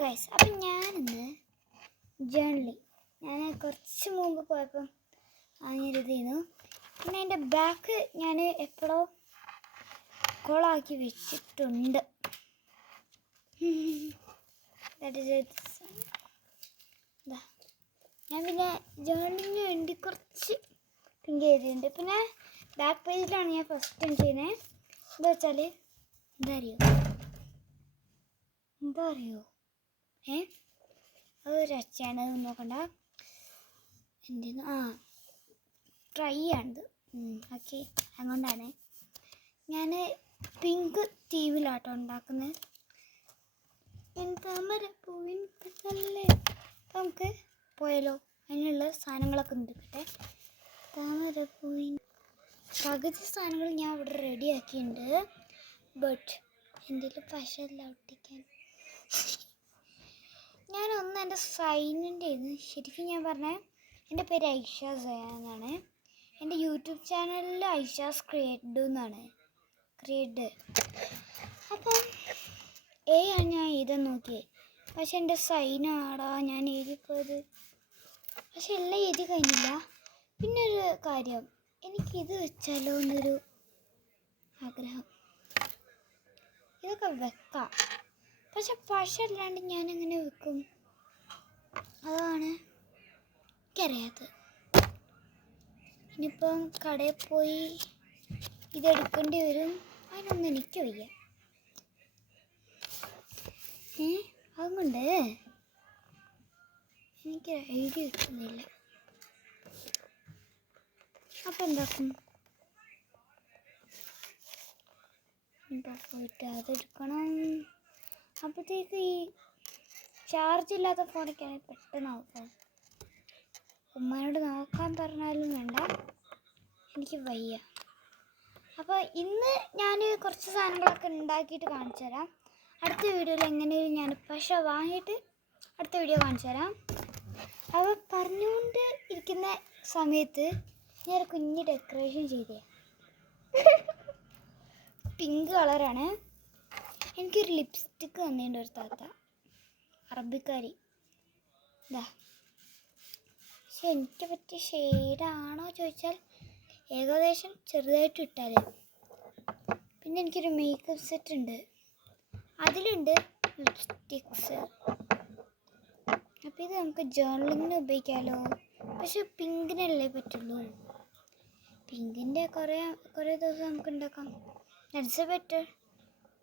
Guys, അപ്പം ഞാനിന്ന് journalling ഞാൻ കുറച്ച് മുമ്പ് പോയപ്പം വാങ്ങിയിരുന്നു. പിന്നെ എൻ്റെ ബാക്ക് ഞാൻ എപ്പോഴോ കോളാക്കി വെച്ചിട്ടുണ്ട്. ഞാൻ പിന്നെ ജേർണലിങ്ങിന് വേണ്ടി കുറച്ച് തിങ്ക് ചെയ്തിട്ടുണ്ട്. പിന്നെ ബാക്ക് പേജിലാണ് ഞാൻ ഫസ്റ്റ് ടൈം ചെയ്യുന്നത്. എന്താ വെച്ചാൽ എന്താ അറിയോ അതൊരു അച്ഛയാണ്, നോക്കണ്ട. എന്തെന്ന് ട്രൈ ആണിത്. ഓക്കെ, അതുകൊണ്ടാണ് ഞാൻ പിങ്ക് ടീവിലാട്ടോ ഉണ്ടാക്കുന്നത്. താമരപ്പൂവിൻ നല്ല നമുക്ക് പോയാലോ? അതിനുള്ള സാധനങ്ങളൊക്കെ എടുക്കട്ടെ. താമരപ്പൂവിൻ പകുതി സാധനങ്ങൾ ഞാൻ ഇവിടെ റെഡിയാക്കിയിട്ടുണ്ട്. ബട്ട് എന്തെങ്കിലും പശല്ല ഒട്ടിക്കാൻ. ഞാനൊന്ന് എൻ്റെ സൈനിൻ്റെ ശരിക്കും ഞാൻ പറഞ്ഞാൽ എൻ്റെ പേര് ഐഷ സയാൻ എന്നാണ്. എൻ്റെ യൂട്യൂബ് ചാനലിൽ ഐഷാസ് ക്രിയേറ്റ് എന്നാണ്. അപ്പം ആണ് ഞാൻ എഴുതാൻ നോക്കിയത്. പക്ഷെ എൻ്റെ സൈനാടാ ഞാൻ എഴുതിപ്പോയത്. പക്ഷെ എല്ലാം എഴുതി കഴിഞ്ഞില്ല. പിന്നെ ഒരു കാര്യം, എനിക്കിത് വെച്ചാലോ എന്നൊരു ആഗ്രഹം. ഇതൊക്കെ വെക്കാം, പക്ഷെ പശ അല്ലാണ്ട് ഞാനെങ്ങനെ വെക്കും? അതാണ് എനിക്കറിയാത്തത്. ഇനിയിപ്പം കടയിൽ പോയി ഇതെടുക്കേണ്ടി വരും. അതിനൊന്നും എനിക്ക് വയ്യ. അതുകൊണ്ട് എനിക്ക് ഐഡിയ കിട്ടുന്നില്ല. അപ്പം എന്താക്കും? പോയിട്ട് അതെടുക്കണം. അപ്പോഴത്തേക്ക് ഈ ചാർജ് ഇല്ലാത്ത ഫോണൊക്കെയാണ് പെട്ടെന്ന് നോക്കാം. ഉമ്മയോട് നോക്കാൻ പറഞ്ഞാലും വേണ്ട, എനിക്ക് വയ്യ. അപ്പോൾ ഇന്ന് ഞാൻ കുറച്ച് സാധനങ്ങളൊക്കെ ഉണ്ടാക്കിയിട്ട് കാണിച്ചു തരാം. അടുത്ത വീഡിയോയിൽ എങ്ങനെയും ഞാൻ പശ വാങ്ങിയിട്ട് അടുത്ത വീഡിയോ കാണിച്ചു തരാം. അപ്പോൾ പറഞ്ഞുകൊണ്ട് ഇരിക്കുന്ന സമയത്ത് ഞാൻ കുഞ്ഞ് ഡെക്കറേഷൻ ചെയ്തേ. പിങ്ക് കളറാണ്. എനിക്കൊരു ലിപ്സ്റ്റിക്ക് തന്നിട്ടുണ്ട് ഒരു താത്ത, അറബിക്കാരി. പക്ഷെ എനിക്ക് പറ്റിയ ഷെയ്ഡാണോ ചോദിച്ചാൽ ഏകദേശം ചെറുതായിട്ട് ഇട്ടാൽ. പിന്നെ എനിക്കൊരു മേക്കപ്പ് സെറ്റ് ഉണ്ട്, അതിലുണ്ട് ലിപ്സ്റ്റിക്സ്. അപ്പോൾ ഇത് നമുക്ക് ജേർണലിങ്ങിന് ഉപയോഗിക്കാമല്ലോ. പക്ഷെ പിങ്കിനല്ലേ പറ്റുള്ളൂ. പിങ്കിൻ്റെ കുറേ ദിവസം നമുക്ക് ഉണ്ടാക്കാം. That's better.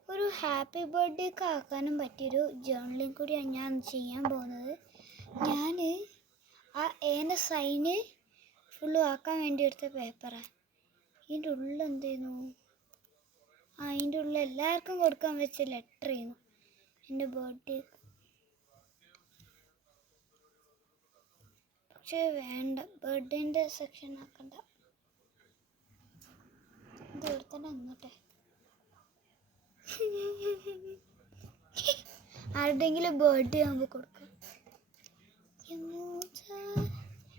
ഒരു ഹാപ്പി ബർത്ത്ഡേക്ക് ആക്കാനും പറ്റിയൊരു ജേർണലിങ് കൂടിയാണ് ഞാൻ ചെയ്യാൻ പോകുന്നത്. ഞാൻ എൻ്റെ സൈന് ഫുള്ള് ആക്കാൻ വേണ്ടി എടുത്ത പേപ്പറാണ്. ഇതിൻ്റെ ഉള്ളിൽ എന്തായിരുന്നു? അതിൻ്റെ ഉള്ളിൽ എല്ലാവർക്കും കൊടുക്കാൻ വെച്ച ലെറ്റർ ചെയ്യുന്നു എൻ്റെ ബർത്ത്ഡേക്ക്. പക്ഷേ വേണ്ട, ബർത്ത്ഡേൻ്റെ സെക്ഷൻ ആക്കണ്ട. ഇത് എടുത്തന്നെ അങ്ങോട്ടെ. ആരുടെങ്കിലും ബർത്ത്ഡേ ആകുമ്പോൾ കൊടുക്കാം.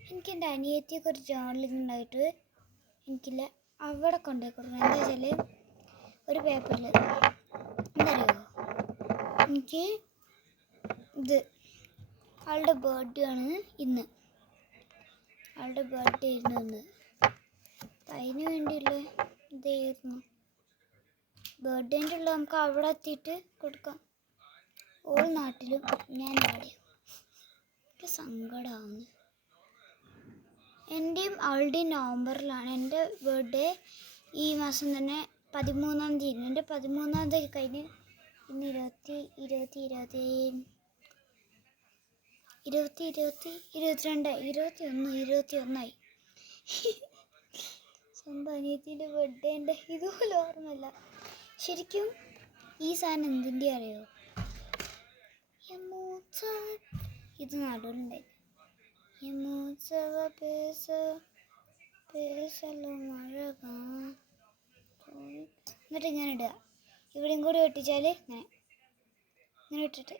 എനിക്ക് എൻ്റെ അനിയത്തിയൊക്കെ ഒരു ജേർണലിങ് ഉണ്ടായിട്ട് എനിക്കില്ല അവിടെ കൊണ്ടുപോയി കൊടുക്കണം. എന്താ വെച്ചാൽ ഒരു പേപ്പറിൽ എന്തറിയോ, എനിക്ക് ഇത് ആളുടെ ബർത്ത്ഡേ ആണ് ഇന്ന്. ആളുടെ ബർത്ത്ഡേ ആയിരുന്നു ഇന്ന്. അതിന് വേണ്ടിയുള്ള ഇതായിരുന്നു. ബർത്ത്ഡേൻ്റെ ഉള്ള നമുക്ക് അവിടെ എത്തിയിട്ട് കൊടുക്കാം. ഓൾ നാട്ടിലും ഞാൻ അവിടെയും. എനിക്ക് സങ്കടമാവുന്നു. എൻ്റെയും അവളുടെയും നവംബറിലാണ്. എൻ്റെ ബർത്ത്ഡേ ഈ മാസം തന്നെ 13-ാം തീയതി. എൻ്റെ 13-ാം തീയതി കഴിഞ്ഞ് ഇന്ന് 21 സ്വന്തം അനിയത്തിൻ്റെ ബർത്ത്ഡേ എൻ്റെ ഇതുപോലെ ഓർമ്മയില്ല. ശരിക്കും ഈ സാധനം എന്തിൻ്റെ അറിയോ? ഇത് നടുവിലുണ്ടായി. എന്നിട്ട് ഇങ്ങനെ ഇടുക. ഇവിടെയും കൂടി ഒട്ടിച്ചാൽ ഇങ്ങനെ ഇട്ടിട്ട്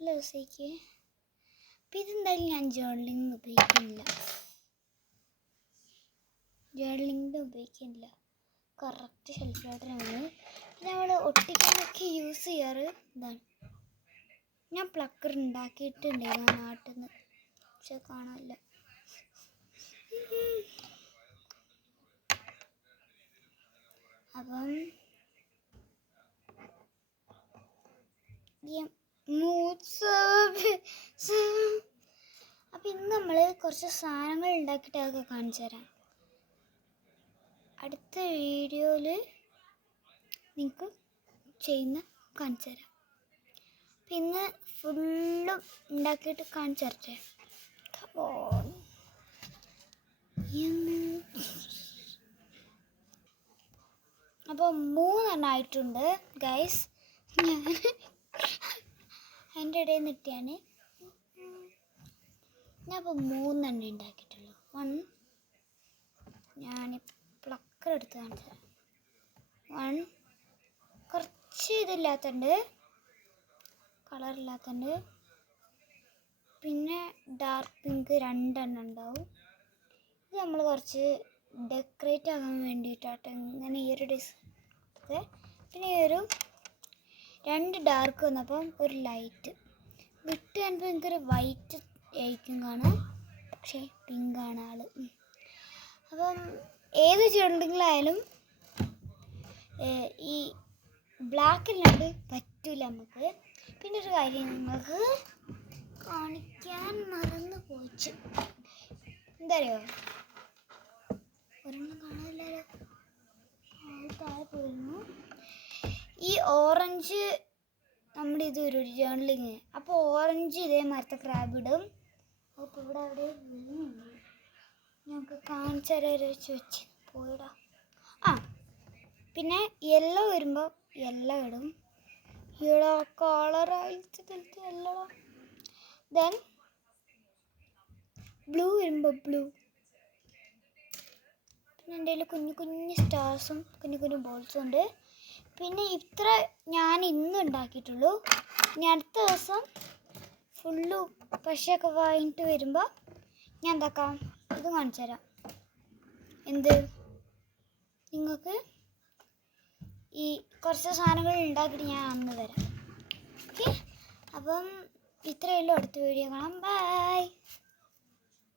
ദിവസേക്ക്. അപ്പം ഇതെന്തായാലും ഞാൻ ജേർണലിങ്ങിന് ഉപയോഗിക്കുന്നില്ല. കറക്റ്റ് ഷെൽഫിലോട്ടാണ്. പിന്നെ നമ്മൾ ഒട്ടിക്കാനൊക്കെ യൂസ് ചെയ്യാറ് ഇതാണ്. ഞാൻ പ്ലക്കർ ഉണ്ടാക്കിയിട്ടുണ്ടായിരുന്നു നാട്ടിൽ നിന്ന്, പക്ഷെ കാണാനില്ല. അപ്പം അപ്പം ഇന്ന് നമ്മൾ കുറച്ച് സാധനങ്ങൾ ഉണ്ടാക്കിയിട്ട് അതൊക്കെ കാണിച്ചു തരാം. അടുത്ത വീഡിയോയിൽ നിങ്ങൾക്ക് ചെയ്യുന്ന കാണിച്ചു തരാം. അപ്പം ഇന്ന് ഫുള്ളും ഉണ്ടാക്കിയിട്ട് കാണിച്ചു തരട്ടെ. അപ്പോൾ 3 എണ്ണം ആയിട്ടുണ്ട് ഗൈസ്. ഞാൻ അതിൻ്റെ ഇടയിൽ നിട്ടിയാണ്. ഞാൻ ഇപ്പോൾ 3 എണ്ണം ഉണ്ടാക്കിയിട്ടുള്ളൂ. ഞാൻ പ്ലക്കർ എടുത്ത് കാണിച്ചു തരാം. കുറച്ച് ഇതില്ലാത്തതുണ്ട്, കളറില്ലാത്തതുണ്ട്. പിന്നെ ഡാർക്ക് പിങ്ക് 2 എണ്ണം ഉണ്ടാവും. ഇത് നമ്മൾ കുറച്ച് ഡെക്കറേറ്റ് ആകാൻ വേണ്ടിയിട്ടാട്ടോ ഇങ്ങനെ ഈ ഒരു ഡിസൈൻ. പിന്നെ ഈ ഒരു 2 ഡാർക്ക് വന്നപ്പം ഒരു ലൈറ്റ് വിട്ട് കണ്ടപ്പോൾ എനിക്കൊരു വൈറ്റ് ആയിരിക്കും കാണാം, പക്ഷേ പിങ്കാണ് ആള്. അപ്പം ഏത് ചെടികളായാലും ഈ ബ്ലാക്കില്ലാണ്ട് പറ്റൂല നമുക്ക്. പിന്നെ ഒരു കാര്യം നിങ്ങൾക്ക് കാണിക്കാൻ മറന്നു പോയിച്ചു. എന്താ അറിയോ, ഒരെണ്ണം കാണാനില്ലല്ലോ, താഴെ പോയിരുന്നു. ഈ ഓറഞ്ച് നമ്മുടെ ഇത് ഒരു ജേർണലിങ്. അപ്പോൾ ഓറഞ്ച് ഇതേ മരത്തെ ക്രാബ് ഇടും. അപ്പോൾ ഇവിടെ അവിടെ വീഴുന്നുണ്ട്. ഞങ്ങൾക്ക് കാണിച്ചാൽ വെച്ച് പോയിടാ. പിന്നെ യെല്ലോ വരുമ്പോൾ യെല്ലോ ഇടും. ഇവിടെ കളറായിട്ട് യെല്ലോ. ദെൻ ബ്ലൂ വരുമ്പോൾ ബ്ലൂ. പിന്നെ എൻ്റെ കയ്യിൽ കുഞ്ഞു കുഞ്ഞു സ്റ്റാർസും കുഞ്ഞു കുഞ്ഞു ബോൾസും ഉണ്ട്. പിന്നെ ഇത്ര ഞാൻ ഇന്ന് ഉണ്ടാക്കിയിട്ടുള്ളൂ. ഇനി അടുത്ത ദിവസം ഫുള്ള് പശയൊക്കെ വാങ്ങിയിട്ട് വരുമ്പോൾ ഞാൻ എന്താക്കാം, ഇത് കാണിച്ചു തരാം. എന്ത്, നിങ്ങൾക്ക് ഈ കുറച്ച് സാധനങ്ങൾ ഉണ്ടാക്കിയിട്ട് ഞാൻ അന്ന് തരാം. ഓക്കെ, അപ്പം ഇത്രയേ ഉള്ളൂ. അടുത്ത വീഡിയോ കാണാം. ബൈ.